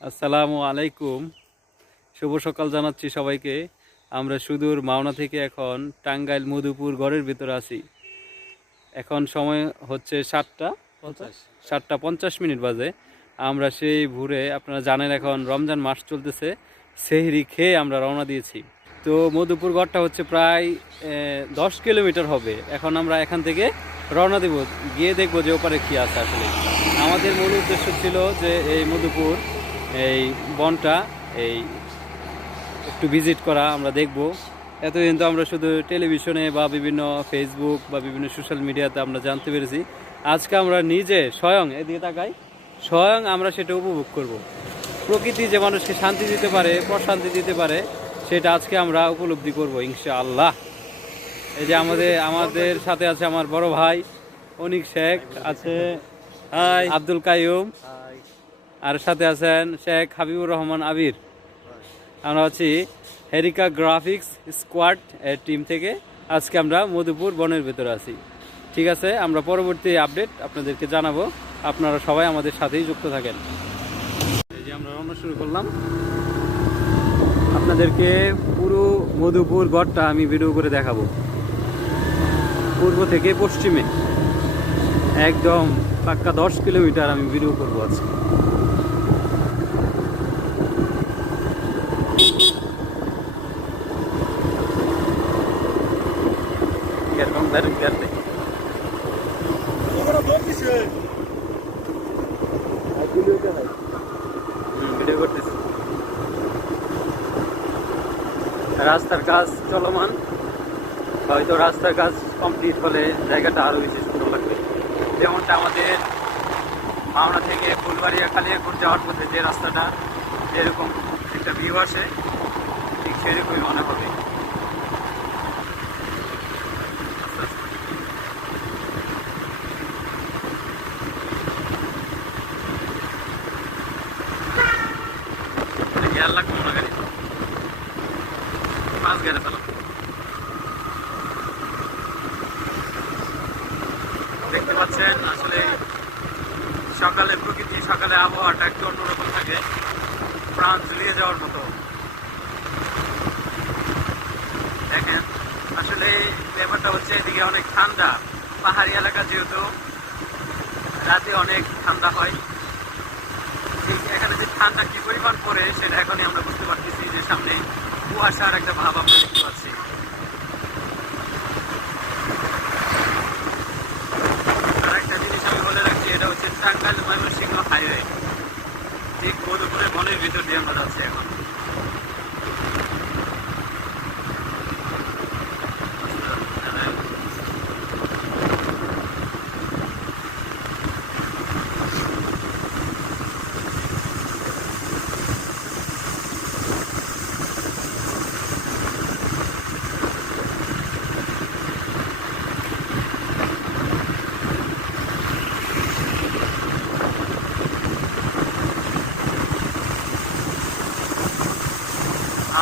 আসসালামু আলাইকুম। শুভ সকাল জানাচ্ছি সবাইকে। আমরা সুদূর মাওনা থেকে এখন টাঙ্গাইল মধুপুর গড়ের ভিতরে আছি। এখন সময় হচ্ছে 7:50 বাজে। আমরা সেই ভোরে, আপনারা জানেন এখন রমজান মাস চলতেছে, সেহরি খেয়ে আমরা রওনা দিয়েছি। তো মধুপুর গড়টা হচ্ছে প্রায় 10 কিলোমিটার হবে। এখন আমরা এখান থেকে রওনা দেব, গিয়ে দেখবো যে ওপারে কী আছে। আসলে আমাদের মূল উদ্দেশ্য ছিল যে এই মধুপুর এই বনটা এই একটু ভিজিট করা, আমরা দেখব। এতদিন তো আমরা শুধু টেলিভিশনে বা বিভিন্ন ফেসবুক বা বিভিন্ন সোশ্যাল মিডিয়াতে আমরা জানতে পেরেছি। আজকে আমরা নিজে স্বয়ং এদিকে তাকাই, স্বয়ং আমরা সেটা উপভোগ করব। প্রকৃতি যে মানুষকে শান্তি দিতে পারে, প্রশান্তি দিতে পারে, সেটা আজকে আমরা উপলব্ধি করব ইনশাআল্লাহ। এই যে আমাদের সাথে আছে আমার বড় ভাই অনিক শেখ, আছে আব্দুল কাইয়ুম, আর সাথে আছেন শেখ হাবিবুর রহমান আবির। আমরা আছি হেরিকা গ্রাফিক্স স্কোয়াড এর টিম থেকে। আজকে আমরা মধুপুর বনের ভেতরে আছি। ঠিক আছে, আমরা পরবর্তী আপডেট আপনাদেরকে জানাবো। আপনারা সবাই আমাদের সাথেই যুক্ত থাকেন। এই যে আমরা রওনা শুরু করলাম। আপনাদেরকে পুরো মধুপুর গড়টা আমি ভিডিও করে দেখাবো, পূর্ব থেকে পশ্চিমে একদম পাক্কা 10 কিলোমিটার আমি ভিডিও করবো আজকে। ভিডিও করতেছি। রাস্তার কাজ চলমান, হয়তো রাস্তার কাজ কমপ্লিট হলে জায়গাটা আরো বেশি সুন্দর লাগবে। যেমনটা আমাদের মাওনা থেকে ফুলবাড়িয়া কালিয়াকৈর যাওয়ার পথে যে রাস্তাটা যেরকম একটা ভিউ আসে, ঠিক সেরকমই মনে হবে। গিয়ার লাগবে না, গাড়ি 5 গিয়ারে পেলাম। দেখতে পাচ্ছেন আসলে সকালে প্রকৃতি, সকালে আবহাওয়াটা একটু অন্যরকম থাকে, প্রাণ ঝুলিয়ে যাওয়ার মতো। দেখেন আসলে ব্যাপারটা হচ্ছে এদিকে অনেক ঠান্ডা, পাহাড়ি এলাকা যেহেতু রাতে অনেক ঠান্ডা হয়। ঠিক এখানে যে ঠান্ডা কি পরিমাণ পড়ে সেটা এখনই আমরা বুঝতে পারতেছি, যে সামনে কুয়াশার একটা ভাব আমরা দেখতে পাচ্ছি। আর একটা জিনিস আমি বলে রাখছি, এটা হচ্ছে টাঙ্গাইল ময়মনসিংহ হাইওয়ে। ঠিক মধুপুরের বনের ভিতর দিয়ে আমরা যাচ্ছি এখন।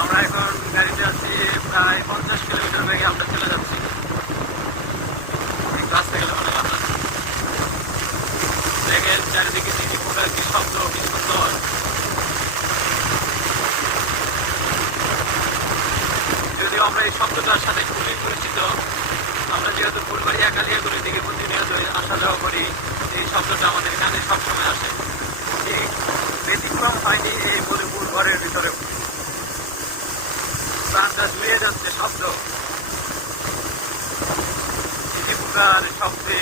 আমরা এখন গাড়িতে আছি, প্রায় 50 কিলোমিটার বেগে আমরা চলে যাচ্ছি। রাস্তা গেলে অনেক ভালো লাগছে। দেখেন চারিদিকে চিনি পোকার কি শব্দ, কি সুন্দর। যদিও আমরা এই শব্দটার সাথে খুবই পরিচিত, আমরা যেহেতু ফুলবাড়িয়া কালিয়াকৈর দিকে প্রতিনিয়ত আসা যাওয়া করি, এই শব্দটা আমাদের কানে সবসময় আসে। ঠিক ব্যতিক্রম হয়নি এই মধুপুর ঘরের ভিতরেও। প্রাণটা জুড়িয়ে যাচ্ছে শব্দ, চিনি পোকার শব্দে।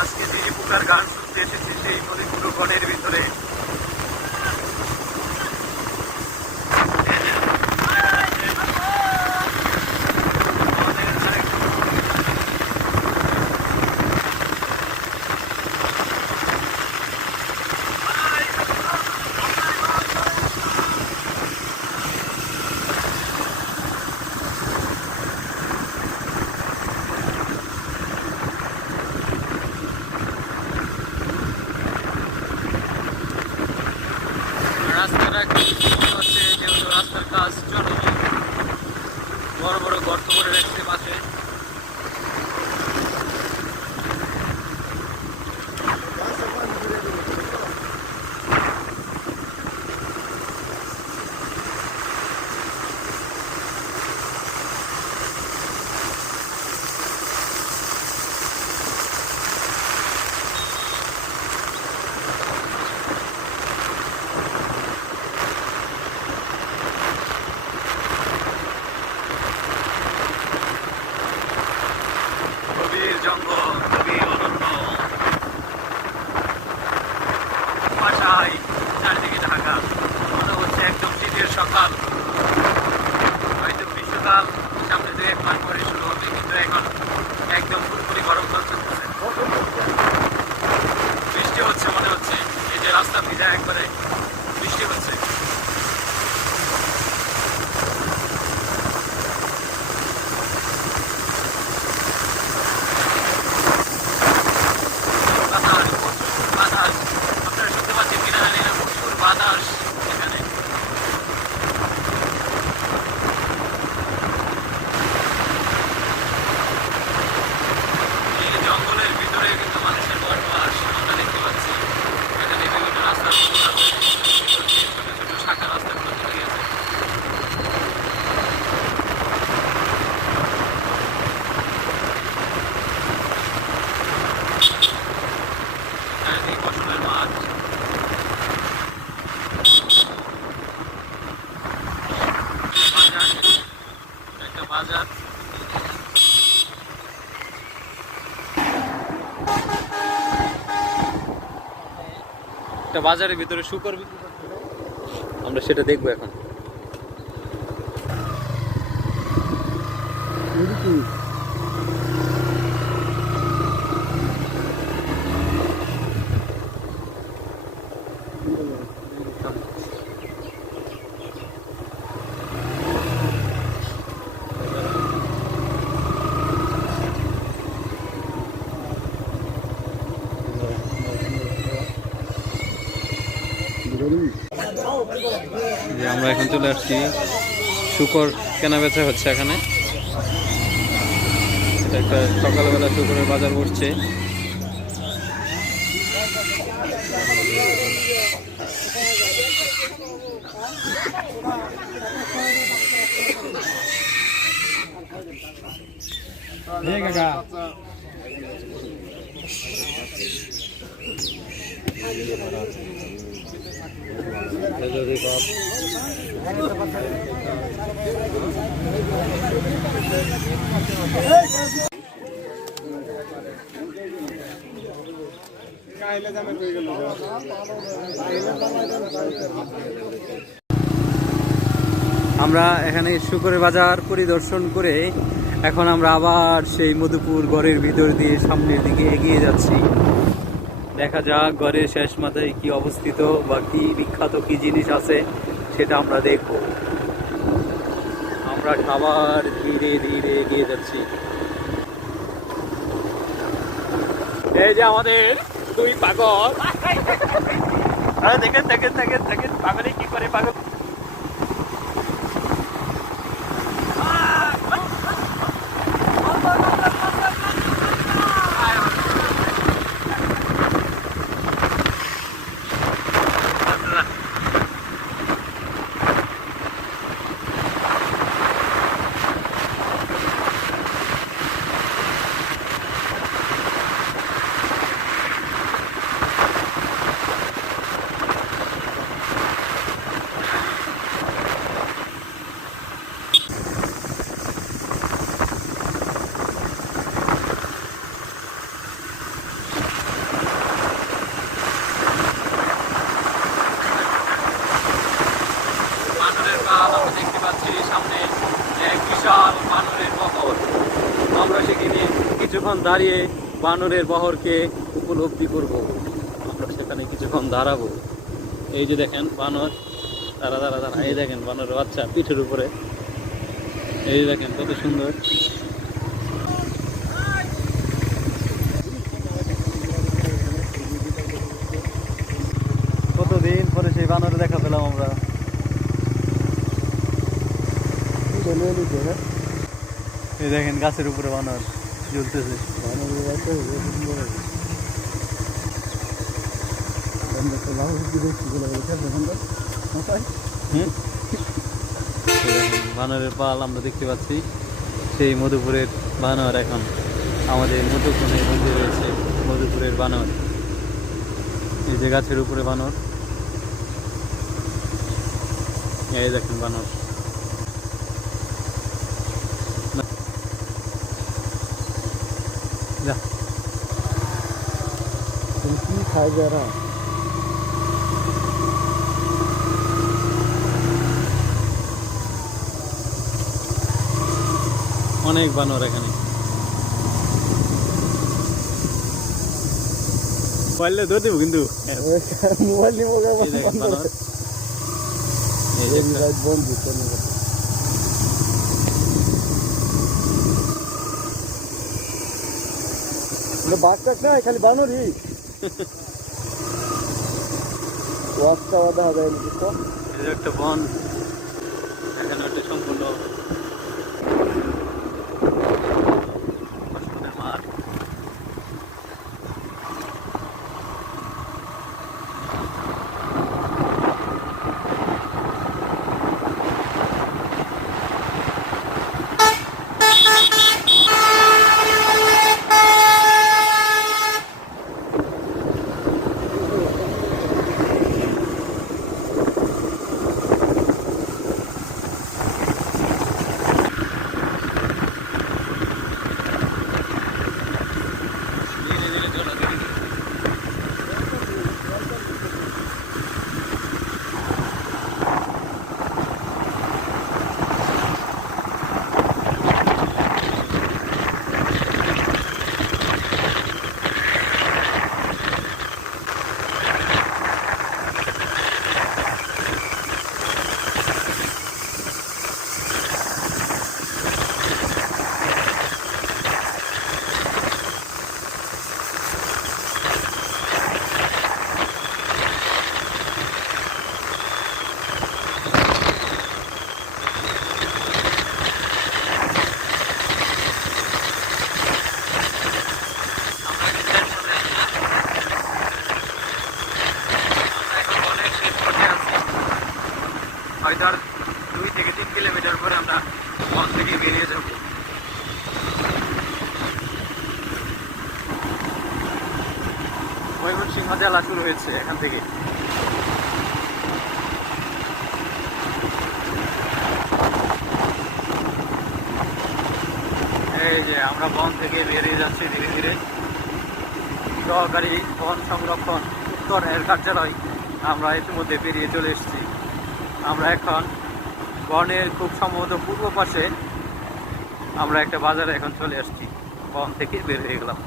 আজকে চিনি পোকার গান শুনতে এসেছি সেই মধুপুর বনের ভিতরে। রাস্তাটা কি হচ্ছে, যেহেতু রাস্তার কাজ চলমান, বড় বড় গর্ত করে রাখছে পাশে। ভাই, চারিদিকে ঢাকা, মনে হচ্ছে একদম শীতের সকাল। হয়তো গ্রীষ্মকাল সামনে 2-1 মাস পরে শুরু হবে, কিন্তু এখন একদম পুরোপুরি গরম চলতেছে। বৃষ্টি হচ্ছে মনে হচ্ছে, এই যে রাস্তা ভিজা একবারে, বৃষ্টি হচ্ছে। বাতাস, প্রচুর বাতাস, আপনারা শুনতে পাচ্ছেন কিনা জানি না, প্রচুর বাতাস এখানে। এই জঙ্গলের ভিতরে কিন্তু মানুষের বসবাস আমরা দেখতে পাচ্ছি। এখানে বিভিন্ন রাস্তার মতো আছে, ছোট ছোট শাখা রাস্তাগুলো চলে গেছে। চারিদিকে ফসলের মাঠ, বাজার, একটা বাজার। একটা বাজারের ভিতরে শুকর বিক্রি করছে, আমরা সেটা দেখবো এখন। যে আমরা এখন চলে আসছি, শুকর কেনা বেচা হচ্ছে এখানে। এটা একটা সকালবেলা শুকরের বাজার বসছে। আমরা এখানে শুকরের বাজার পরিদর্শন করে এখন আমরা আবার সেই মধুপুর গড়ের ভিতর দিয়ে সামনের দিকে এগিয়ে যাচ্ছি। দেখা যাক গড়ের শেষ মাথায় কি অবস্থিত বা কি বিখ্যাত কি জিনিস আছে সেটা আমরা দেখব। আমরা আবার ধীরে ধীরে এগিয়ে যাচ্ছি। এই যে আমাদের 2 পাগল, দেখেন দেখেন দেখেন দেখেন পাগলে কি করে, পাগল কিছুক্ষণ দাঁড়িয়ে বানরের বহরকে উপলব্ধি করব। আমরা সেখানে কিছুক্ষণ দাঁড়াবো। এই যে দেখেন বানর, দাঁড়া দাঁড়া দাঁড়া, এই দেখেন বানরের বাচ্চা পিঠের উপরে, এই দেখেন কত সুন্দর। কতদিন পরে সেই বানর দেখা পেলাম আমরা। এই দেখেন গাছের উপরে বানর ঝুলতেছে। বানরের পাল আমরা দেখতে পাচ্ছি। সেই মধুপুরের বানর এখন আমাদের মধুকুণের মধ্যে রয়েছে। মধুপুরের বানর, এই যে গাছের উপরে বানর, এই দেখেন বানর। কি খায় যারা অনেক বানর এখানে। মোবাইলে ধরে দেবো কিন্তু মোবাইল নিয়ে এই দেখেন বানর। এই যে একটা। বন্ধু বাঘ টাক নাই, খালি বানরই। ওয়াক্তা দেখা যায় নাকি তো? এই যে একটা বন, এখানে একটা সম্পূর্ণ ফসলের মাঠ। ধীরে ধীরে চলো, ধীরে ধীরে। হয়তো আর 2 থেকে 3 কিলোমিটার পরে আমরা বন থেকে বেরিয়ে যাব। ময়মনসিংহ জেলা শুরু হয়েছে এখান থেকে। এই যে আমরা বন থেকে বেরিয়ে যাচ্ছি ধীরে ধীরে। সহকারী বন সংরক্ষণ উত্তরের কার্যালয় আমরা ইতিমধ্যে পেরিয়ে চলে এসেছি। আমরা এখন বনের খুব সম্ভবত পূর্ব পাশে আমরা একটা বাজারে এখন চলে আসছি। বন থেকে বের হয়ে গেলাম।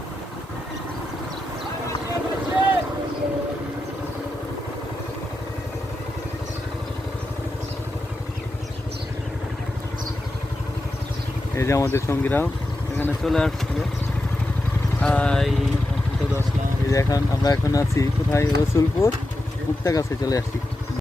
এই যে আমাদের সঙ্গীরাও এখানে চলে আসছে। এই যে এখন আমরা এখন আছি কোথায়? রসুলপুর মুক্তাগাছে চলে আসছি।